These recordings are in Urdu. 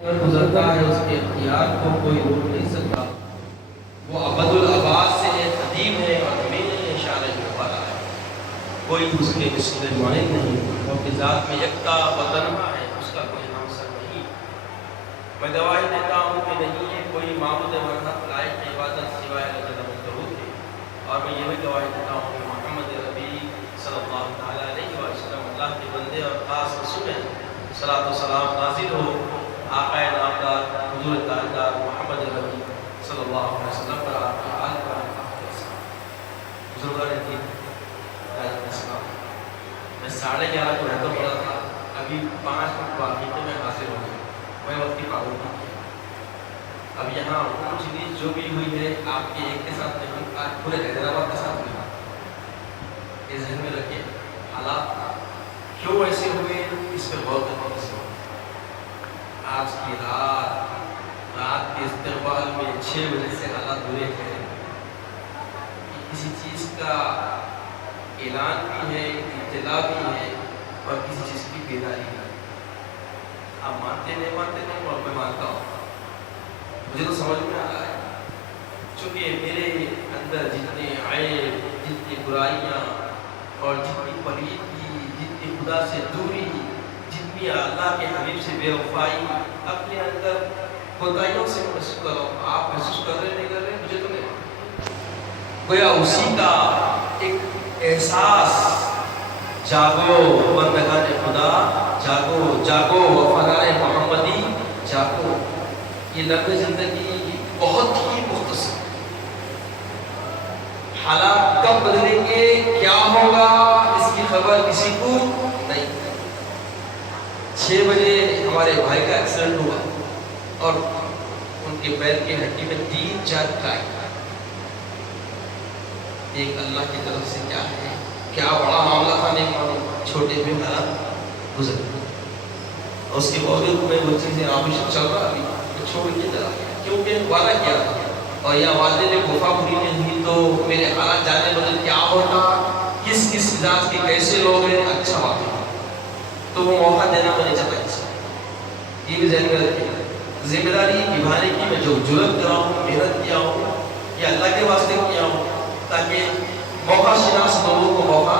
اگر گزرتا ہے اس کے اختیار کو کوئی روک نہیں سکتا. وہ ابد الآباد سے قدیم ہے اور ہمیشہ اشارہ ہونے والا ہے. کوئی اس کے مثل معین نہیں اور کی ذات میں یکتا و تنہا ہے، اس کا کوئی ہمسر نہیں. میں گواہی دیتا ہوں کہ نہیں ہے کوئی معبود برحق لائق عبادت سوائے اللہ متعود ہے، اور میں یہ بھی گواہی دیتا ہوں کہ محمد ربی صلی اللہ تعالیٰ علیہ وسلم اللہ کے بندے اور خاص رسول ہیں. صلاۃ و سلام نازل ہو آقا نامدار حضور تاجدار محمد ربی صلی اللہ علیہ وسلم پر، آپ کی آل پر، آپ کے ساتھ. بزرگان دین اسلام، میں 11:30 کو رہتا پڑا تھا، ابھی 5 منٹ باقی تو میں حاضر ہو گیا. میں وقت کی پابندی کی. اب یہاں چیز جو بھی ہوئی ہے آپ کے ایک کے ساتھ نہیں، آج پورے حیدرآباد کے ساتھ ہوئی. یہ ذہن میں رکھیں حالات کیوں ایسے ہوئے، اس پہ غور کرنے کی ضرورت ہے. آج کی رات کے استقبال میں 6 بجے سے حالات برے ہیں کہ کسی چیز کا اعلان بھی ہے، اطلاع بھی ہے، اور کسی چیز کی بیداری بھی ہے. آپ مانتے نہیں اور میں مانتا ہوں. مجھے تو سمجھ میں آ رہا ہے، چونکہ میرے اندر جتنے عیب، جتنی برائیاں اور جتنی پلیدگی، جتنی خدا سے دوری، جتنی اللہ کے حبیب سے بے وفائی، اپنے اندر کوتاہیوں سے محسوس کر رہا ہوں. آپ محسوس کر رہے نہیں کر رہے مجھے تو نہیں. گویا اسی کا ایک احساس، جاگو بندگان خدا، جاگو جاگو وفادار محمدی جاگو. یہ لفظ زندگی بہت ہی مختصر. حالات کب بدلیں گے، کیا ہوگا، اس کی خبر کسی کو نہیں. 6 بجے ہمارے بھائی کا ایکسیڈنٹ ہوا اور ان کے پیر کی ہڈی میں 3-4 ٹائر. ایک اللہ کی طرف سے کیا ہے، کیا بڑا معاملہ تھا، نہیں معلوم. چھوٹے بھی حالات گزر گئے. اس کے باوجود میں وہ چیزیں آپریشن چل رہا ابھی چھوڑ کے چلا گیا، کیونکہ وعدہ کیا تھا. اور یا والدے نے وفا پوری نہیں ہوئی تو میرے حالات جانے بدل کیا ہوتا، کس کس مزاج کے کیسے لوگ ہیں، اچھا بات ہے. تو وہ موقع دینا میں نہیں چاہتا کسی. یہ بھی ذہن میں رکھیں، ذمہ داری نبھانے کی میں جو جرت کرا ہوں، محنت کیا ہوں، یہ اللہ کے واسطے کیا ہوں تاکہ موقع شناس لوگوں کو موقع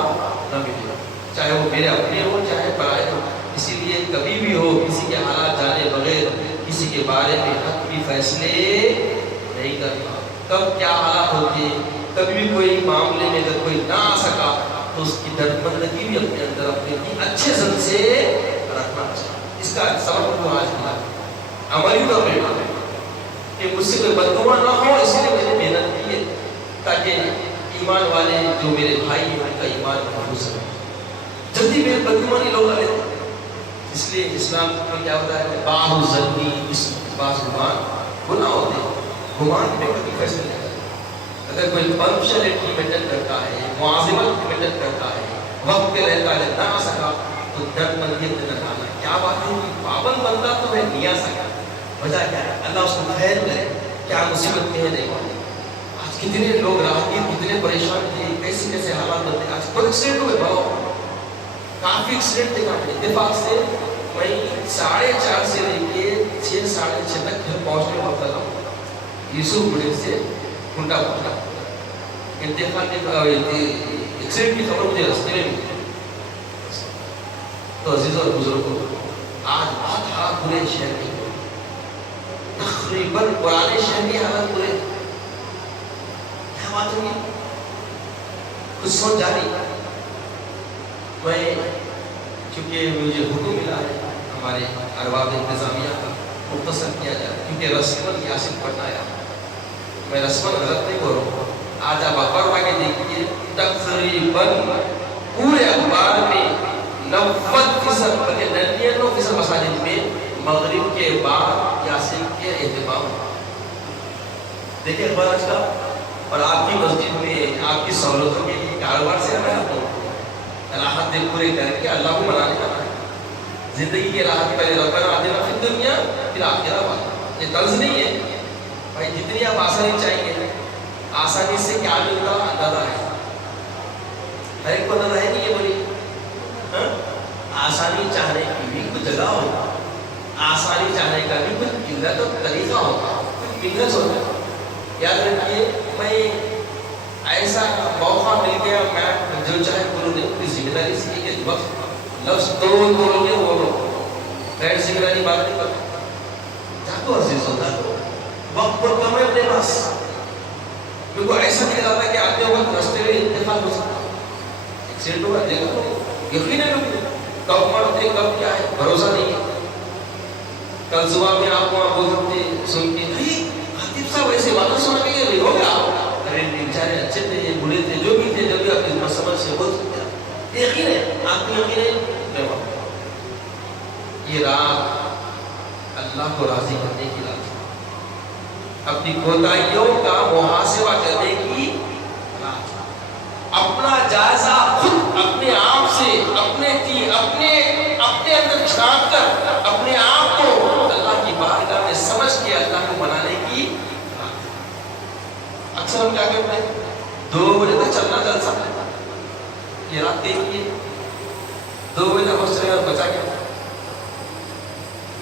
نہ ملے، چاہے وہ میرے اپنے ہو چاہے پرائے ہو. اسی لیے کبھی بھی ہو کسی کے حالات جانے بغیر کسی کے بارے میں حق بھی فیصلے نہیں کرنا. کب کیا حالات ہوتے، کبھی بھی کوئی معاملے میں اگر کوئی نہ آ سکا تو اس کی دردمندگی بھی اپنے اندر اپنے کی اچھے زن سے رکھنا چاہیے. اس کا سبب کو آج ملا عملی طور پہ کہ مجھ سے کوئی بدگماں نہ ہو، اس لیے میں نے محنت کی ہے تاکہ ایمان والے جو میرے بھائی ہیں ان کا ایمان محفوظ ہے. جلدی میرے بدگمانی لوگ آ لیتے. اس لیے اسلام میں کیا ہوتا ہے، بعض ظنی بعض گمان گناہ ہوتے ہیں. گمان میں کبھی فیصلہ نہیں کرتا. اگر کوئی پنکچولیٹی مینٹین کرتا ہے، معاذمت مینٹین کرتا ہے، وقت پہ رہتا ہے، نہ آ سکا تو درد مندی اپنے اندر ڈالنا. کیا بات ہے کہ پابند بندہ تو ہے، نہیں آ سکا، وجہ کیا ہے، اللہ اس کو خیر کرے. کیا مصیبت میں ہے نہیں معلوم. آج کتنے لوگ راہگیر کتنے پریشان تھے، کیسے کیسے حالات بنتے. آج پر ایکسیڈنٹ ہوئے بہت، کافی ایکسیڈنٹ دیکھا میں نے. اتفاق سے میں 4:30 سے لے کے 6 ساڑھے 6 تک گھر پہنچنے میں وقت لگا. یوسف بڑے سے کنڈا پہنچا. ایکسیڈنٹ کی خبر مجھے رستے میں ملی. تو عزیزوں اور بزرگوں، آج بہت حالات برے شہر کے، تقریباً پرانے شہر کے حالات برے. کیا بات ہوگی، کچھ سمجھ جا رہی. میں چونکہ مجھے حکم ملا ہے ہمارے ارباب انتظامیہ کا مختصر کیا جائے، کیونکہ رسماً یاسین پڑھنا ہے. میں رسماً غلط نہیں بول رہا ہوں. آج آپ اخبار پڑھ کے دیکھیے، تقریباً پورے اخبار میں 90% بلکہ 99% مساجد میں مغرب کے بعد یاسین کے اہتمام. دیکھیں اخبار آج کا. اور آپ کی مسجد میں آپ کی سہولتوں کے لیے کاروبار سے ہمیں آپ کو راحت دے پورے کر کے اللہ کو منانے کا ہے. زندگی کی راحت پہلے ربنا آتنا فی الدنیا پھر آخرہ والا. یہ طرز نہیں ہے بھائی. جتنی آپ آسانی چاہیں گے، آسانی سے کیا ملتا اندازہ ہے. ہر ایک کو اندازہ ہے نہیں. یہ بولی آسانی چاہنے کی بھی کچھ جگہ ہوگا. آسانی چاہنے کا بھی کچھ علت اور طریقہ ہوتا ہے، کچھ بزنس ہوتا ہے. یاد رکھیے میں ایسا موقع مل گیا، میں جو چاہے کروں نہیں، کوئی ذمہ داری سے کہ وقت لفظ دو گے وہ غیر ذمہ داری بات نہیں کرتا. جاگو عزیز ہوتا ہے، وقت پر کم ہے اپنے پاس، کیونکہ ایسا نہیں جاتا کہ آتے وقت رستے میں انتقال ہو سکتا ہے، ایکسیڈنٹ ہوا دیکھا تو یقیناً کب مرتے کب کیا ہے بھروسہ نہیں ہے. کل صبح میں آپ وہاں بول سکتے سن کے خطیب صاحب ایسے واپس ہونے کے لیے ہو گیا، ارے بیچارے اچھے تھے یہ برے تھے جو بھی تھے، جب بھی آپ اس سمجھ سے بول سکتے ہیں. یقین ہے آپ کو، یقین ہے یہ رات اللہ کو راضی کرنے کی رات ہے، اپنی کوتاہیوں کا محاسبہ کرنے کی رات ہے. اپنا جائزہ خود اپنے آپ سے اپنے اندر چھانٹ کر اپنے آپ کو اللہ کی بارگاہ میں سمجھ کے اللہ کو بنانے کی رات ہے. اکثر ہم کیا کرتے ہیں 2 بجے تک چلنا چل سکتا ہے، یہ رات دیکھیے 2 بجے تک اس طرح بچا کیا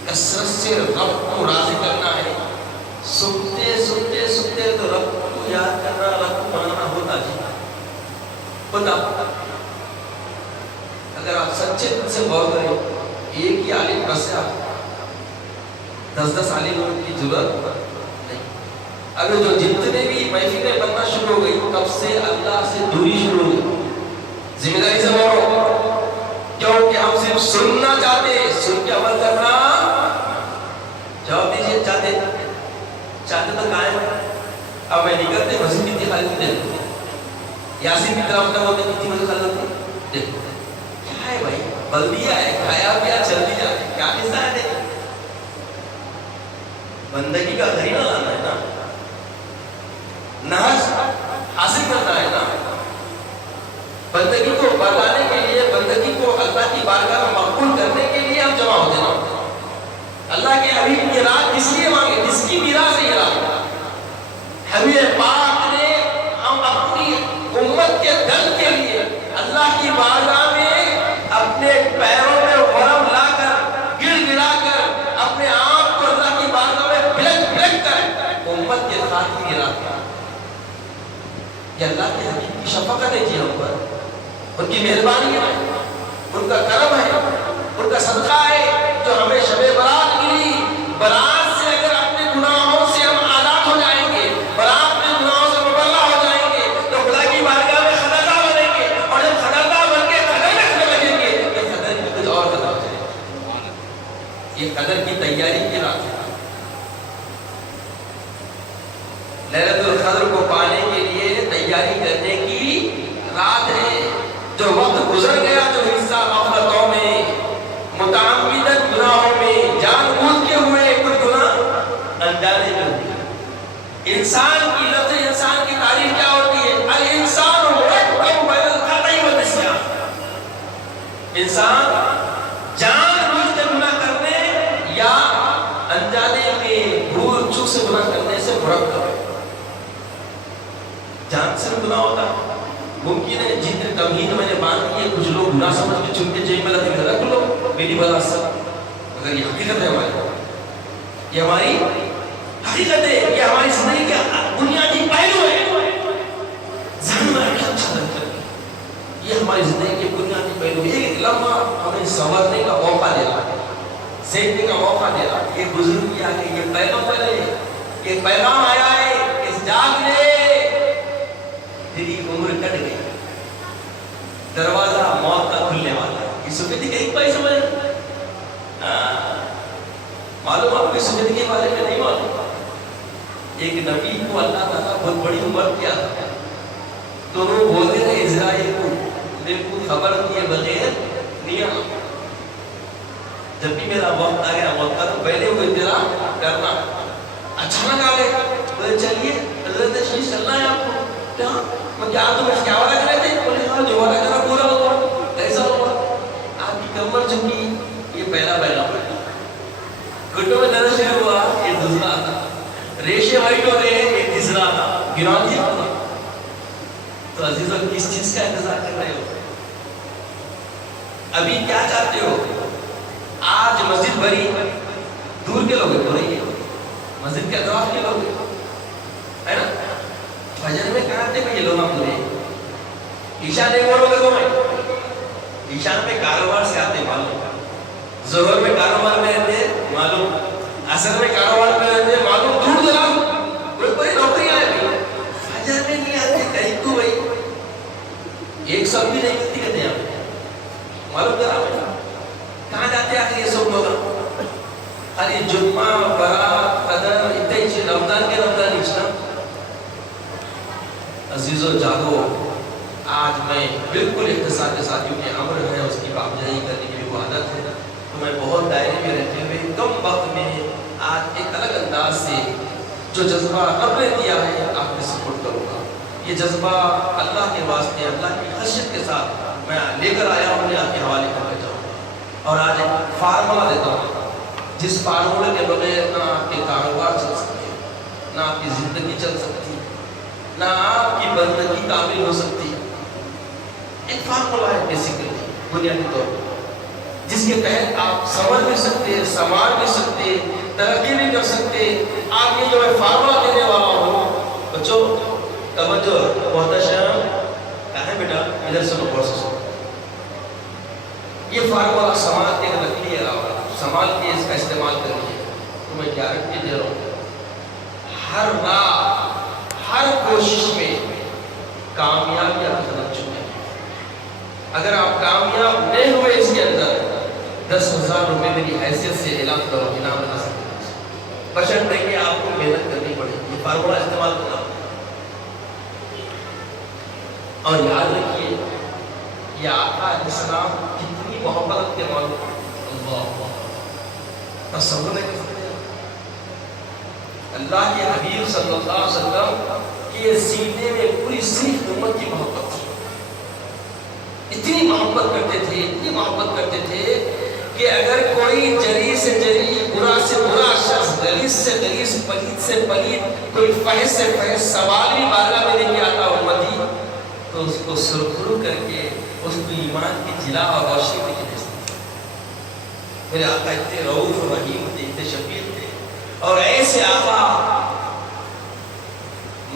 کثرت سے رب کو راضی کرنا ہے. سنتے تو رب کو یاد کرنا، رب کو ماننا ہوتا جی ہوتا. اگر آپ سچے دل سے غور کریں، ایک ہی عالم بس سے آپ 10 عالموں کی ضرورت نہیں. اگر جو جتنے بھی محفلیں بننا شروع ہو گئی تب سے اللہ سے دوری شروع ہو گئی. ذمہ داری سے بولو، کیونکہ ہم صرف سننا چاہتے، سن کے عمل کرنا. جواب دیجیے، چاہتے تو قائم ہے. اب میں نکلتے مسجد کی خالی دیکھو، یاسین کی طرف کا ہوتے کتنی مسجد خالی ہوتی دیکھو. کیا ہے بھائی، بلدیا ہے، کھایا پیا چل دی جاتی، کیا حصہ ہے؟ دیکھو بندگی کا خریدہ لانا ہے نا، ناز حاصل کرنا ہے نا. بندگی کو بڑھانے کے لیے، بندگی کو اللہ کی بارگاہ میں مقبول کرنے کے لیے ہم جمع ہوتے نا. اللہ کے حبیب کی رات کس لیے مانگے؟ جس کی میراث ہے یہ رات. حبیب پاک نے ہم اپنی امت کے درد کے لیے اللہ کی بارگاہ میں اپنے پیروں میں ورم لا کر، گر گرا کر، اپنے آپ کو اللہ کی بارگاہ میں بلک کر امت کے خاطر یہ رات. یہ اللہ کے حبیب کی شفقت ہے جی ہم پر، ان کی مہربانی ہے، ان کا کرم ہے، ان کا صدقہ ہے جو ہمیں شب برات ملی. برات سے اگر اپنے گناہوں سے ہم آزاد ہو جائیں گے، برات میں گناہوں سے مبرہ ہو جائیں گے تو خدا کی بارگاہ میں خطرہ بنیں گے، اور جب خطرہ بن کے قدر رکھنے لگیں گے تو قدر کی کچھ اور قدر ہو جائے گی. یہ قدر کی تیاری کی رات ہے. لیلۃ القدر کو پانے کے لیے تیاری کرنے کی رات ہے. جو وقت گزر گیا، جو حصہ غفلتوں میں، متعمدن گناہوں میں، جان بوجھ کے ہوئے کچھ گناہ انجانے میں ہوئے. انسان کی لفظ، انسان کی تعریف کیا ہوتی ہے؟ الانسان مرکب بین الخطأ والنسیان. انسان جان بوجھ کے گناہ کرنے یا انجانے میں بھول چوک سے گناہ کرنے سے مرکب ہے. جان سے گناہ ہوتا ہے. ممکن ہے جتنے تمہید میں نے باندھ کی ہے، کچھ لوگ گناہ سمجھ کے چنتے جائیں میں رکھ لو میری بلا سب. اگر یہ حقیقت ہے ہماری، یہ ہماری حقیقت ہے، یہ ہماری زندگی کا بنیادی پہلو ہے. ذہن میں رکھنا چاہتا ہے یہ ہماری زندگی کے بنیادی پہلو ہے. ایک لمحہ ہمیں سنورنے کا موقع دے رہا ہے، سیکھنے کا موقع دے رہا ہے. یہ بزرگ کی آگے یہ پیغام ہے، یہ پیغام آیا ہے کہ جاگ لے، تیری عمر کٹ گئی، دروازہ موت کا کھلنے والا ہے. یہ سنت ایک بھائی سمجھ معلوم آپ کو سنت کے بارے میں نہیں معلوم. ایک نبی کو اللہ تعالیٰ بہت بڑی عمر کیا تھا، تو وہ بولتے تھے اسرائیل کو میرے کو خبر کیے بغیر نہیں آنا. جب بھی میرا وقت آ گیا، وقت کا تو پہلے وہ انتظام کرنا. اچانک آ گئے، بولے چلیے حضرت تشریف چلنا ہے آپ کو. کیا کیا تم کیا وعدہ کرے تھے؟ بولے ہاں جو وعدہ کرا پورا ہوا. کیسا ہوا؟ آپ کی کمر جھکی، یہ پہلا پیغام ہے. گھٹوں میں درد شروع ہوا، یہ دوسرا تھا. ریشے وائٹ ہو گئے، یہ تیسرا تھا. گرا دیا. تو عزیزوں کس چیز کا انتظار کر رہے ہو؟ ابھی کیا چاہتے ہو؟ آج مسجد بھری، دور کے لوگ ہیں تو نہیں مسجد کے اطراف کے لوگ ہے نا. فجر میں کہاں تھے یہ لوگ ہم عشاء نہیں بولو گے تو میں عشاء میں کاروبار سے آتے معلوم, ظہر میں کاروبار میں رہتے معلوم, عصر میں کاروبار میں رہتے معلوم, دور دراز کوئی کوئی نوکری آئے نہیں, فجر میں نہیں آتے کہیں کو بھائی ایک سب بھی نہیں ملتی کہتے ہیں معلوم کرا کہاں جاتے ہیں آخر یہ سب لوگ خالی جمعہ برات قدر اتنے ہی رمضان کے رمضان اسلام. عزیزو جاگو, آج میں بالکل اختصار کے ساتھیوں کے امر ہے اس کی پابندی کرنے کی بھی عادت ہے تو میں بہت دائرے میں رہتے ہوئے کم وقت میں آج ایک الگ انداز سے جو جذبہ رب نے دیا ہے آپ نے سپورٹ کروں گا. یہ جذبہ اللہ کے واسطے اللہ کی خشیت کے ساتھ میں لے کر آیا ہوں, آپ کے حوالے کر کے جاؤں گا. اور آج ایک فارمولہ دیتا ہوں جس فارمولے کے بغیر نہ آپ کے کاروبار چل سکتے, نہ آپ کی زندگی چل سکتی, نہ آپ کی بندگی تعمیل ہو سکتی. ایک فارمولہ ہے بیسیکلی بنیادی طور پر جس کے تحت آپ سمجھ بھی سکتے, سنبھال بھی سکتے, ترقی بھی کر سکتے. آپ یہ جو میں فارمولہ دینے والا ہوں بچوں توجہ محتشم کہاں ہے بیٹا ادھر سنو غور سے سنو. یہ فارمولہ سماج کے نقلی ہے, سنبھال کے اس کا استعمال کریے تو میں گارنٹی دے رہا ہوں ہر راہ ہر کوشش میں کامیابی آپ طرف چکے. اگر آپ کامیاب نہیں ہوئے اس کے اندر 10,000 روپے میری حیثیت سے اعلان کرو انعام بنا سکتے, بشرط ہے کہ آپ کو محنت کرنی پڑے گی. یہ فارمولہ استعمال کرنا اور یاد رکھیے یہ آقا علیہ السلام کتنی محبت کے معلوم اللہ تصور نہیں کر سکتے. اللہ کے حبیب صلی اللہ علیہ وسلم کے سینے میں پوری صرف امت کی محبت تھی. اتنی محبت کرتے تھے, اتنی محبت کرتے تھے کہ اگر کوئی جری سے جری, برا سے برا شخص, غلیظ سے غلیظ, پلید سے پلید کوئی فحش سے فحش سوال بھی بارگاہ میں لے کے آتا امتی تو اس کو سرخرو کر کے اس کو ایمان کی جلا اور روشنی میں بھیجتے. میرے آقا اتنے رؤوف و رحیم تھے, اتنے شفیق تھے. اور ایسے آقا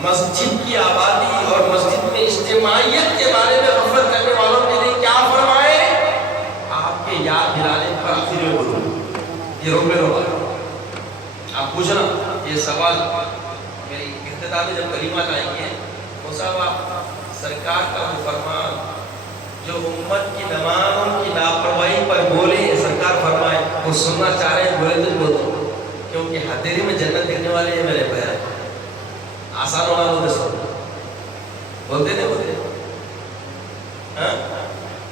مسجد کی آبادی اور مسجد میں اجتماعیت کے بارے میں غفلت کرنے والوں کے لیے کیا فرمائے, آپ کے یاد دلانے پر آخر میں بولوں یہ روبے روبا. آپ پوچھنا یہ سوال میری اختتام میں جب کلمات آئیں گے وہ صاحب آپ سرکار کا وہ فرمان جو امت کی تمام کی لاپرواہی پر بولے سرکار فرمائے وہ سننا چاہ رہے ہیں بولے تو بول دو کیونکہ ہتھیلی میں جنت دینے والے ہیں میرے بیان. آسان ہونا بولتے سن بولتے نہیں بولتے ہاں.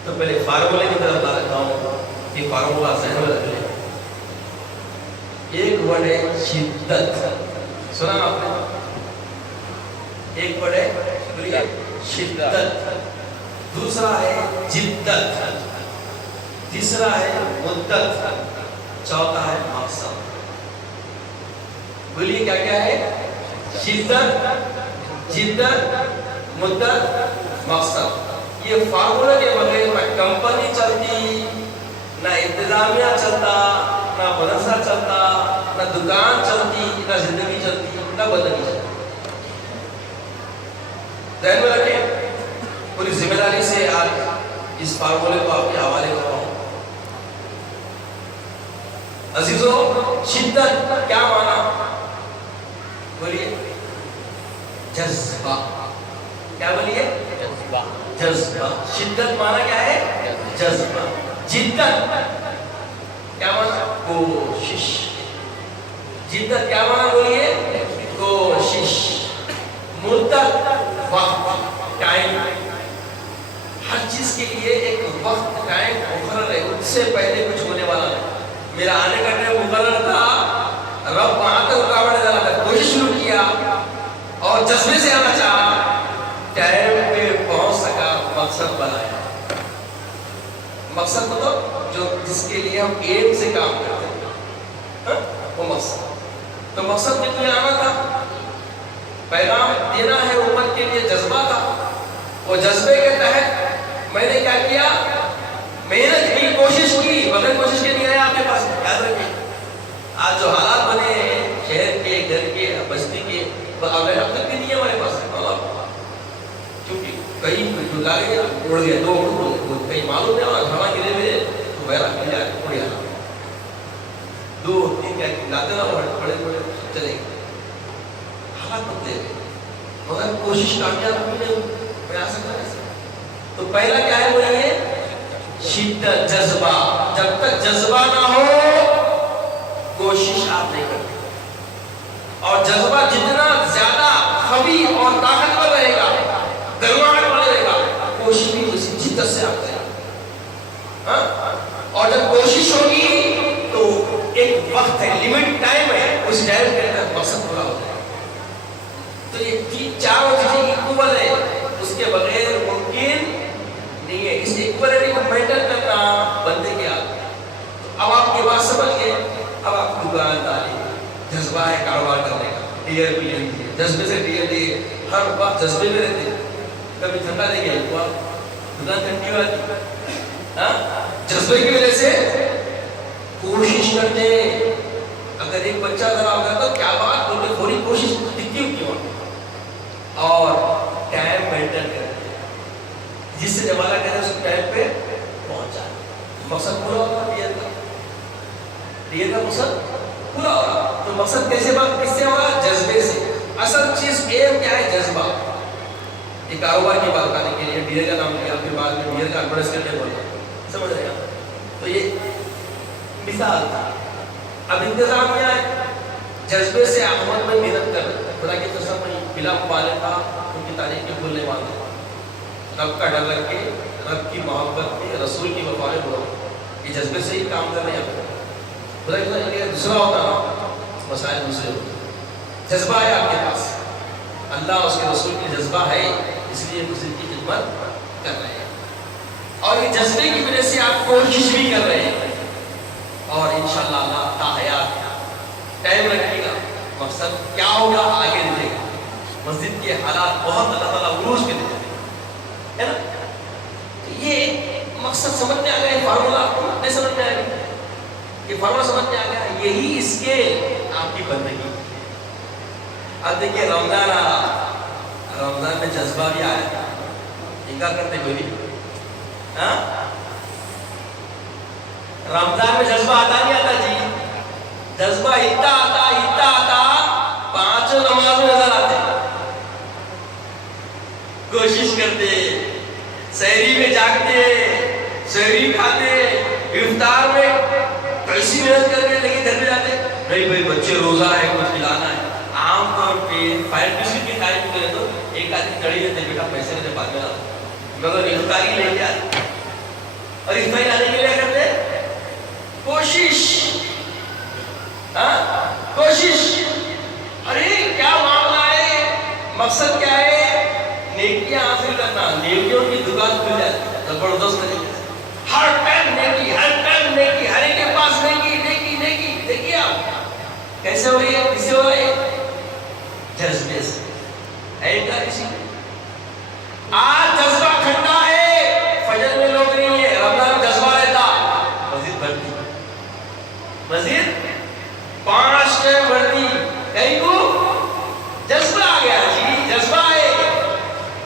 تو پہلے فارمولے کی طرف لا رکھا ہوں کہ فارمولہ ذہن میں رکھ لیں. ایک ورڈ ہے شدت, سنا آپ نے؟ ایک ورڈ ہے شدت, دوسرا ہے جدت, تیسرا ہے مدت, چوتھا ہے مقصد. بولیے کیا کیا ہے؟ شدت, جدت, مدت, مقصد. یہ فارمولہ کے بغیر نہ کمپنی چلتی, نہ انتظامیہ چلتا, نہ مدرسہ چلتا, نہ دکان چلتی, نہ زندگی چلتی, نہ بدنی چلتی. ذہن میں رکھیں, پوری ذمہ داری سے آج اس فارمولے کو آپ کے حوالے کر رہا ہوں. عزیزو شدت کیا معنی بولیے؟ جذبہ. کیا بولیے؟ جذبہ. شدت معنی کیا ہے؟ جذبہ. جدت کیا معنی؟ کوشش. جدت کیا معنی بولیے؟ کوشش. مدت وقت ٹائم. ہر چیز کے لیے ایک وقت ٹائم مقرر ہے, اس سے پہلے کچھ ہونے والا نہیں. میرا آنے کا ٹائم مقرر تھا, رب وہاں تک رکاوٹ ڈالا تھا, کوشش شروع کیا اور جذبے سے آنا چاہا, ٹائم پہ پہنچ سکا, مقصد بنایا. مقصد مطلب جو جس کے لیے ہم ایم سے کام کرتے ہیں وہ مقصد. تو مقصد کے لیے آنا تھا, پیغام دینا ہے امت کے لیے, جذبہ تھا. وہ جذبے کے تحت میں نے کیا کیا, محنت کی, کوشش کی, بغیر کوشش کے نہیں آیا آپ کے پاس. یاد رکھیں آج جو حالات بنے ہیں شہر کے، گھر کے، بستی کے، اب تک بھی نہیں ہے ہمارے پاس کیونکہ کئی جو لاگے اڑ گئے، دو کئی معلوم ہے اور ہوا گرے ہوئے تو بہرا مل جائے اڑ جانا، دو تین کا لاتے نہ بڑے بڑے چلے گئے، حالات بدلے ہوئے مگر کوشش کامیاب نہیں میں آ سکتا ہے۔ تو پہلا کیا ہے وہ یہ شدت، جذبہ، جب تک جذبہ نہ ہو کوشش آپ نہیں کرتے، اور جذبہ جتنا زیادہ قوی اور طاقتور رہے گا، درماغ والا رہے گا، کوشش بھی اسی شدت سے آپ کریں۔ اور جب کوشش ہوگی تو ایک وقت ہے، لمٹ ٹائم ہے، اس ٹائم کے اندر مقصد پورا ہو جائے۔ تو یہ چاروں چیزیں اکول ہے، اس کے بغیر ممکن نہیں ہے۔ اس ایکوالٹی کو مینٹین کرنا بندے کے ہاتھ میں۔ اب آپ کی بات سمجھ گئے، اب آپ دکانداری جذبہ ہے کاروبار کرنے کا، ڈیئر بھی لیجیے، جذبے سے ڈیئر دیے، ہر وقت جذبے میں رہتے، کبھی ٹھنڈا دے گیا ہوا دکان ٹھنڈی والی، جذبے کی وجہ سے کوشش کرتے ہیں۔ اگر ایک بچہ ذرا ہوگا تو کیا بات بولتے، تھوڑی کوشش دکھتی کیوں، اور ٹائم مینٹین کرتے ہیں، جس سے جمالہ کرے اس کو ٹائم پہ پہنچا، مقصد پورا ہوگا، ڈیئر کا مقصد پورا ہوگا۔ تو مقصد کیسے بات کس سے ہوگا؟ جذبے سے۔ اصل چیز ایم کیا ہے؟ جذبہ۔ یہ کاروبار کی بات کرنے کے لیے ڈیئر کا نام لیا، پھر بعد میں ڈیئر کا ایڈورٹائز کرنے بولا، سمجھ رہے ہیں؟ تو یہ مثال تھا۔ اب انتظام کیا ہے؟ جذبے سے عمل میں محنت کر، خدا کی قسم میں بلا مبالغہ ان کی تعریف کے بھولنے والے، رب کا ڈر رکھ کے، رب کی محبت میں، رسول کی وفا میں بولو، یہ جذبے سے ہی کام کر رہے ہیں۔ خدا کی قسم یہ دوسرا ہوتا نا، مسائل دوسرے ہوتے، جذبہ ہے آپ کے پاس، اللہ اس کے رسول کی جذبہ ہے، اس لیے اس کی خدمت کر رہے ہیں، اور یہ جذبے کی وجہ سے آپ کوشش بھی کر رہے ہیں، اور انشاءاللہ اللہ تاحیات ٹائم رکھیے گا، مقصد کیا ہوگا آگے دکھے گا۔ مسجد کے حالات بہت اللہ تعالیٰ عروج کے دیتے ہیں نا، تو یہ مقصد سمجھ میں آ گیا، فارمولا آپ کو نہیں سمجھ میں آ گیا، یہ فارمولا سمجھ میں آ گیا، یہی اس کے آپ کی بندگی۔ اب دیکھیے رمضان آ رہا، رمضان میں جذبہ بھی آیا، یہ کیا کرتے کوئی رمضان میں جذبہ آتا نہیں آتا جی، جذبہ اتنا آتا پانچوں نماز میں نظر آتے، کوشش کرتے، سحری میں جاگتے، سحری کھاتے، افطار میں کیسی محنت کر کے لیکن گھر میں جاتے، نہیں بھائی بچے روزہ ہے کچھ کھلانا ہے۔ عام طور پہ فائر بسکٹ کی تعریف کرے تو ایک آدمی کڑی رہتے، بیٹا پیسے رہتے بعد میں لاتا، مگر افطاری لے کے آتے، اور افطاری لانے کے لیے کرتے کوشش، کوشش، ارے کیا معاملہ ہے، مقصد کیا ہے؟ نیکیاں حاصل کرنا، نیکیوں کی دکان کھل جاتی، زبردست طریقے سے، ہر ٹائم نیکی، ہر ٹائم نیکی، ہر ایک کے پاس نیکی نیکی نیکی۔ دیکھیے آپ کیسے ہو رہی ہے، کس سے ہو رہی ہے؟ جذبے سے ہے کیا کسی آج جذبہ ٹھنڈا ہے، فجر میں لوگ نہیں ہے، رمضان میں جذبہ رہتا، مسجد بھرتی، مسجد 5 ٹائم بھرتی، کہیں کو جذبہ آ گیا جی، جذبہ ہے،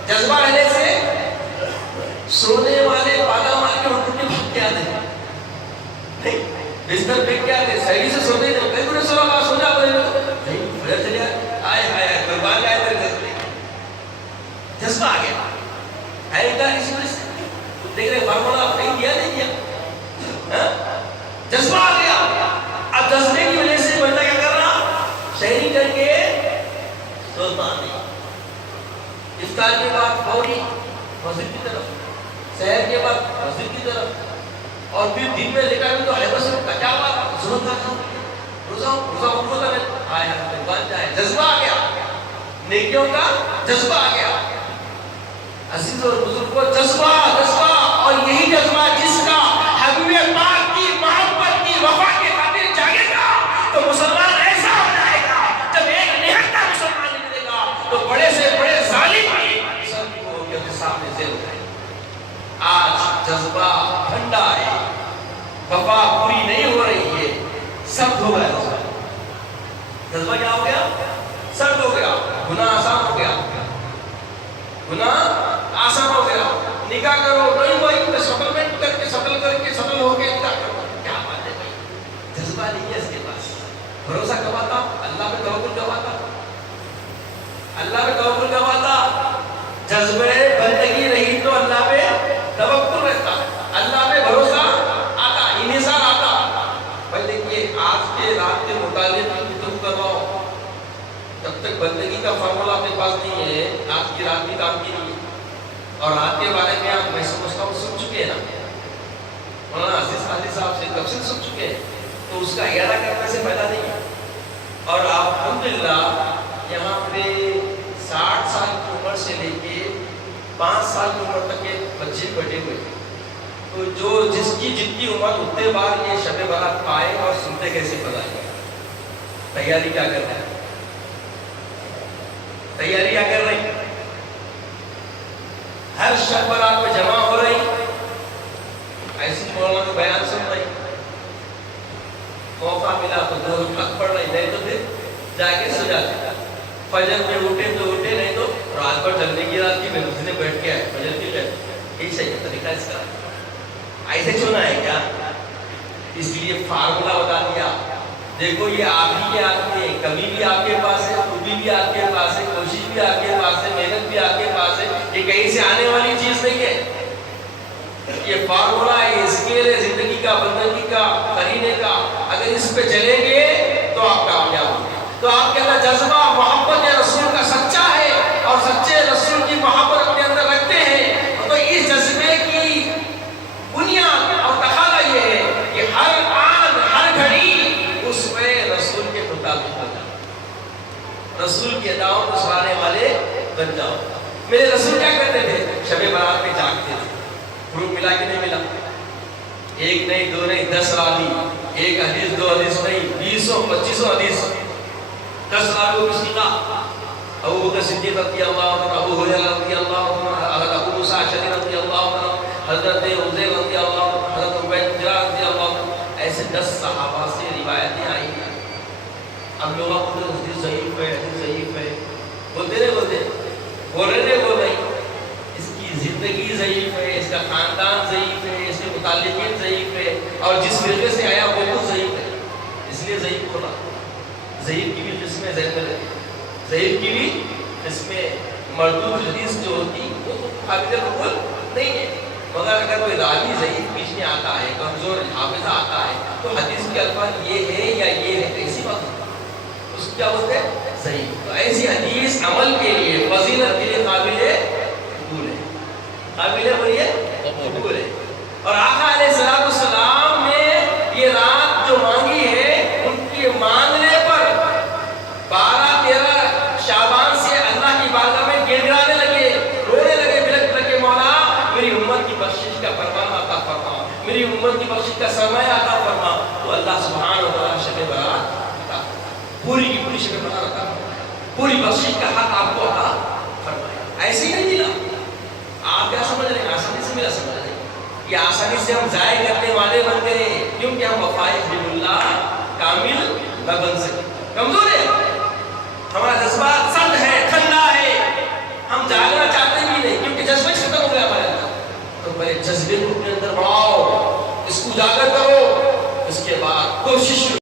جذبہ رہنے سے سونے والے بالا مار کے اٹھ کے بھاگ کے آتے ہیں، نہیں بستر پھینک کے آتے، صحیح سے سوتے ہیں، کہیں کو نہیں سونا بات سو جاتے ہیں، نہیں فجر چلے آئے آئے قربان گئے تھے، جذبہ آ گیا ہے کیا کسی وجہ سے؟ دیکھ رہے فارمولا آپ نہیں دیا، نہیں دیا، جذبہ آ گیا۔ اب جذبے کی وجہ سے بندہ کیا کر رہا؟ شہری کر کے سلطان نہیں، افطار کے بعد فوری مسجد کی طرف، سحر کے بعد مسجد کی طرف، اور پھر دن میں لے کر بھی تو ہے بس کیا بات ضرورت تھا، روزہ آئے قربان جائے، جذبہ آ گیا، نیکیوں کا جذبہ آ گیا۔ عزیز اور بزرگوں، جذبہ، جذبہ، اور یہی جذبہ جس کا حبیب پاک کی محبت کی وفا کے خاطر جاگے گا تو مسلمان ایسا ہو جائے گا، جب ایک نہتا مسلمان نکلے گا تو بڑے سے بڑے ظالم بھی سب کو کے سامنے زیر ہو جائے گا۔ آج جذبہ ٹھنڈا ہے، وفا پوری نہیں ہو رہی ہے، سب ہو گیا۔ جذبہ کیا ہو گیا؟ سرد ہو گیا، گناہ آسان ہو گیا، گناہ آسان ہو گیا. نکاح کرو نہیں بھائی، سیٹلمنٹ کر کے سیٹل ہو کے نکاح کرو. کیا بات ہے بھائی، جذبہ نہیں ہے اس کے پاس. بھروسہ کب آتا؟ اللہ پہ توکل کب آتا؟ اللہ پہ توکل کب آتا؟ جذبہ بندگی رہی تو اللہ پہ توکل رہتا، اللہ پہ بھروسہ آتا، انحصار آتا. بھائی دیکھیے، آج کے رات کے مطالعے کی تم کرواؤ، جب تک بندگی کا فارمولا آپ کے پاس نہیں ہے، آج کی رات بھی کام کی نہیں ہے. اور رات کے بارے میں آپ، میں سمجھتا ہوں سن چکے ہیں نا، مولانا عزیز قادری صاحب سے تفصیل سن چکے ہیں، تو اس کا اعادہ کرنے سے فائدہ نہیں ہے. اور الحمدللہ یہاں پہ 60 سال کی عمر سے لے کے 5 سال کی عمر تک کے بچے بیٹھے ہوئے ہیں. تو جو جس کی جتنی عمر اتنے بار یہ شب برات پائے اور سنتے کیسے بتائیں. تیاری کیا کر رہے ہیں؟ تیاری کیا کر رہے ہیں؟ ہر شب برات پہ جمع ہو رہی، ایسی مولانا کا بیان سن رہی، موقع ملا تو 2 رکعت پڑھ رہی، نہیں تو پھر جا کے سو جاتے. فجر میں اٹھے تو اٹھے، نہیں تو رات بھر چلنے کی رات کی میں بیٹھ کے آئے فجر کی گئے. یہی صحیح طریقہ اس کا. ایسے چھونا ہے کیا؟ اس لیے فارمولا بتا دیا. دیکھو یہ آپ ہی کے ہاتھ میں، کمی بھی آپ کے پاس ہے، خوبی بھی آپ کے پاس ہے، کوشش بھی آپ کے پاس ہے، محنت بھی آپ کے پاس ہے. یہ کہیں سے آنے والی چیز نہیں ہے. یہ فارمولا ہے، اسکیل ہے زندگی کا، بندگی کا، کرینے کا. اگر اس پہ چلیں گے تو آپ کامیاب ہوں گے. تو آپ کے اندر جذبہ محبت رسول کا سچا ہے اور سچے رسول کی محبت اپنے اندر رکھتے ہیں، تو اس جذبے کی بنیاد اور تقاضا یہ ہے کہ ہر آن ہر گھڑی اس میں رسول کے مطابق ہو جاؤ، رسول کی اداؤں کو سرانے والے بن جاؤ. میرے رسول کیا کرتے تھے؟ شب برات میں جاگتے تھے. گروپ ملا کہ نہیں ملا؟ ایک نہیں، 2 نہیں، 10 راوی، ایک حدیث 2 حدیث نہیں، 20-25 حدیث. 10 راوی کس کی کا؟ ابو بکر صدیق رضی اللہ عنہ، ابو ہریرہ رضی اللہ عنہ، حضرت ابو موسیٰ اشعری رضی اللہ عنہ، حضرت عزیر رضی اللہ عنہ، حضرت عبید بن جراح رضی اللہ عنہ. ایسے 10 صحابہ سے روایتیں آئی ہیں. اب لوگ بولتے حدیث ضعیف ہے، حدیث ضعیف ہے، بولتے نہیں بولتے؟ بول رہے بول رہے. اس کی زندگی ضعیف ہے، اس کا خاندان ضعیف ہے، اس کے متعلقین ضعیف ہے، اور جس فرقے سے آیا وہ خود ضعیف ہے. اس لیے ضعیف بولا. ضعیف کی بھی قسمیں ذہن میں رہتی، ضعیف کی بھی قسمیں. مردود حدیث جو ہوتی وہ قابل قبول نہیں ہے. مگر اگر کوئی راوی ضعیف بیچ میں آتا ہے، کمزور حافظہ آتا ہے، تو حدیث کے الفاظ یہ ہے یا یہ ہے، ایسی بات ہوتی ہے، اس کیا ہوتے ہیں؟ ضعیف. تو ایسی حدیث عمل کے لیے، فضیلت کے لیے قابل قبول ہے، قابل قبول ہے. اور آقا علیہ السلام نے یہ رات جو مانگی ہے، ان کے مانگنے پر 12-13 شعبان سے اللہ کی بارگاہ میں گر گرانے لگے، رونے لگے، بلک لگے، مولا میری امت کی بخشش کا فرمان عطا فرما، میری امت کی بخشش کا سرمایہ عطا فرما. تو اللہ سبحانہ و تعالیٰ شب برات عطا پوری کی پوری شب برات عطا فرمایا، پوری بخشش کا حق آپ کو عطا فرمایا. ایسے ہی نہیں ملا. آپ کیا سمجھ رہے ہیں؟ آسانی سے ملا سمجھ رہے ہیں؟ یہ آسانی سے ہم ضائع کرنے والے بن گئے، کیونکہ ہم وفائے حبیب اللہ کامل نہ بن سکے.